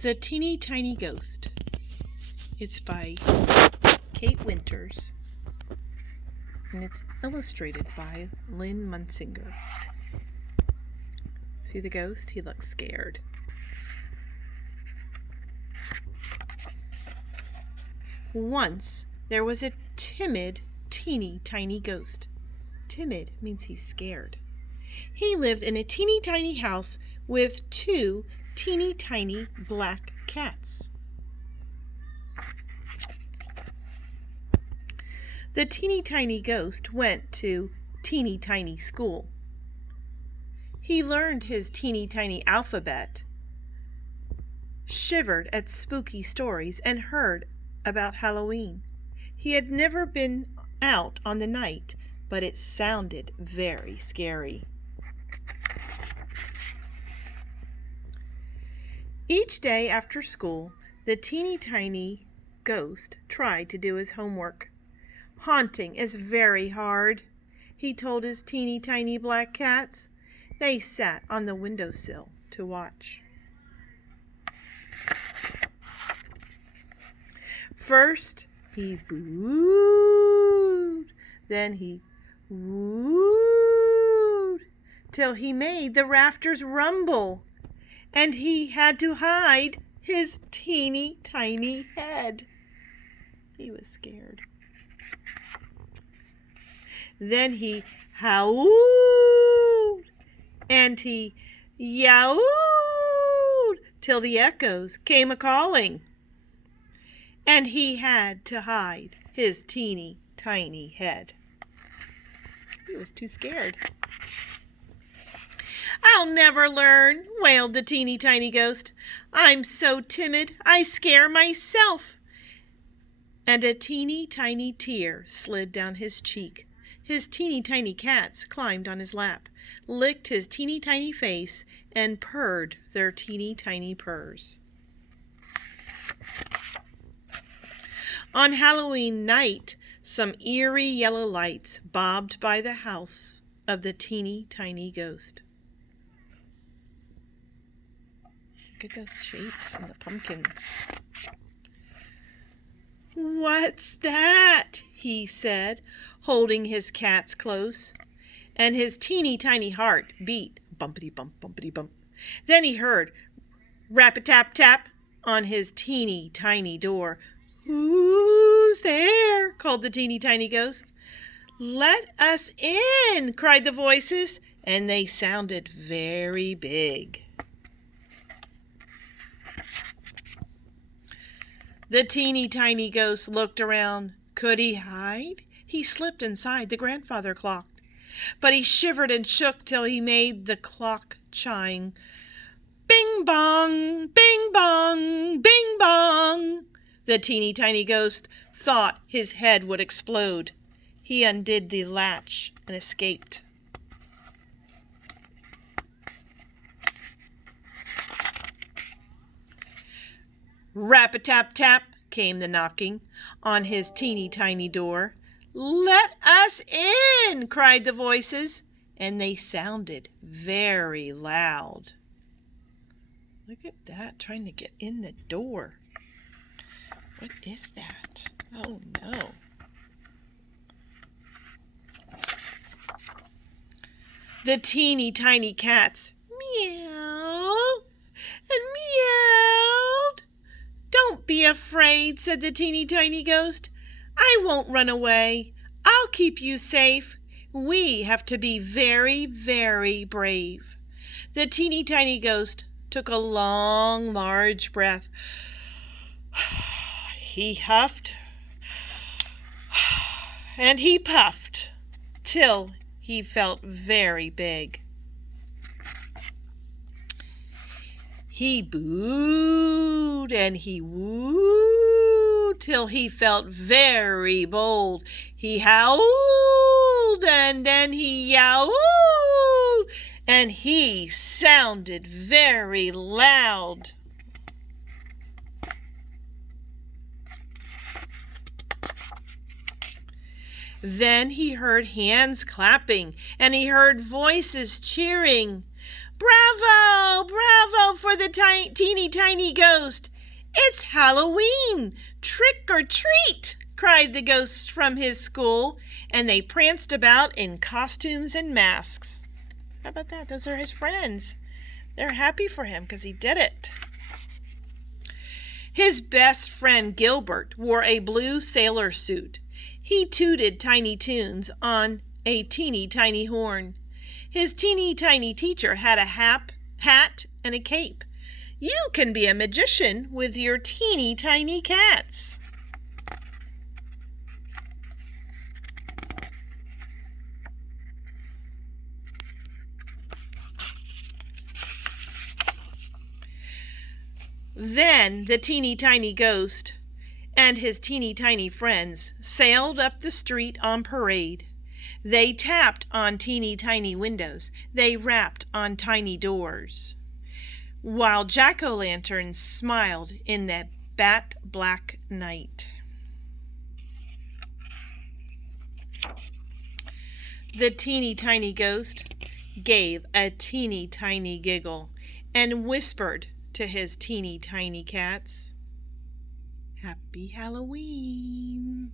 The Teeny Tiny Ghost. It's by Kate Winters, and it's illustrated by Lynn Munsinger. See the ghost? He looks scared. Once there was a timid, teeny tiny ghost. Timid means he's scared. He lived in a teeny tiny house with two teeny tiny black cats. The teeny tiny ghost went to teeny tiny school. He learned his teeny tiny alphabet, shivered at spooky stories, and heard about Halloween. He had never been out on the night, but it sounded very scary. Each day after school, the teeny tiny ghost tried to do his homework. Haunting is very hard, he told his teeny tiny black cats. They sat on the windowsill to watch. First he booed, then he wooed, till he made the rafters rumble, and he had to hide his teeny tiny head. He was scared. Then he howled, and he yowled, till the echoes came a-calling, and he had to hide his teeny tiny head. He was too scared. "I'll never learn," wailed the teeny tiny ghost. "I'm so timid, I scare myself." And a teeny tiny tear slid down his cheek. His teeny tiny cats climbed on his lap, licked his teeny tiny face, and purred their teeny tiny purrs. On Halloween night, some eerie yellow lights bobbed by the house of the teeny tiny ghost. Look at those shapes and the pumpkins. "What's that?" he said, holding his cats close, and his teeny tiny heart beat bumpity-bump, bumpity-bump. Then he heard rap-a-tap-tap on his teeny tiny door. "Who's there?" called the teeny tiny ghost. "Let us in!" cried the voices, and they sounded very big. The teeny tiny ghost looked around. Could he hide? He slipped inside the grandfather clock, but he shivered and shook till he made the clock chime. Bing bong, bing bong, bing bong. The teeny tiny ghost thought his head would explode. He undid the latch and escaped. Rap-a-tap-tap came the knocking on his teeny tiny door. "Let us in!" cried the voices, and they sounded very loud. Look at that, trying to get in the door. What is that? Oh no. The teeny tiny cats meow and meowed. "Don't be afraid," said the teeny tiny ghost. "I won't run away. I'll keep you safe. We have to be very, very brave." The teeny tiny ghost took a long, large breath. He huffed and he puffed till he felt very big. He booed and he wooed till he felt very bold. He howled and then he yowled, and he sounded very loud. Then he heard hands clapping, and he heard voices cheering. Bravo! Bravo for the teeny tiny ghost! It's Halloween! Trick or treat! Cried the ghosts from his school, and they pranced about in costumes and masks. How about that? Those are his friends. They're happy for him because he did it. His best friend Gilbert wore a blue sailor suit. He tooted tiny tunes on a teeny tiny horn. His teeny tiny teacher had a hat and a cape. You can be a magician with your teeny tiny cats. Then the teeny tiny ghost and his teeny tiny friends sailed up the street on parade. They tapped on teeny tiny windows. They rapped on tiny doors, while jack-o'-lanterns smiled in the bat black night. The teeny tiny ghost gave a teeny tiny giggle and whispered to his teeny tiny cats, "Happy Halloween."